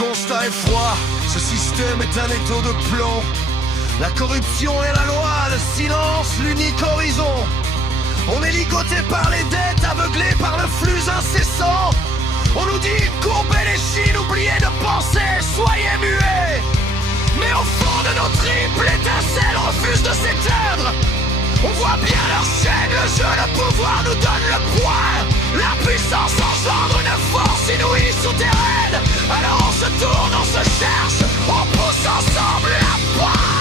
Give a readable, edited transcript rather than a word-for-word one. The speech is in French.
constat est froid, ce système est un étau de plomb. La corruption et la loi, le silence, l'unique horizon. On est ligoté par les dettes, aveuglé par le flux incessant. On nous dit courbez les chines, oubliez de penser, soyez muets. Mais au fond de nos tripes, l'étincelle refuse de s'éteindre. On voit bien leur chaîne, le jeu, le pouvoir nous donne le poids. La puissance engendre une force inouïe souterraine. Alors on se tourne, on se cherche, on pousse ensemble la poire.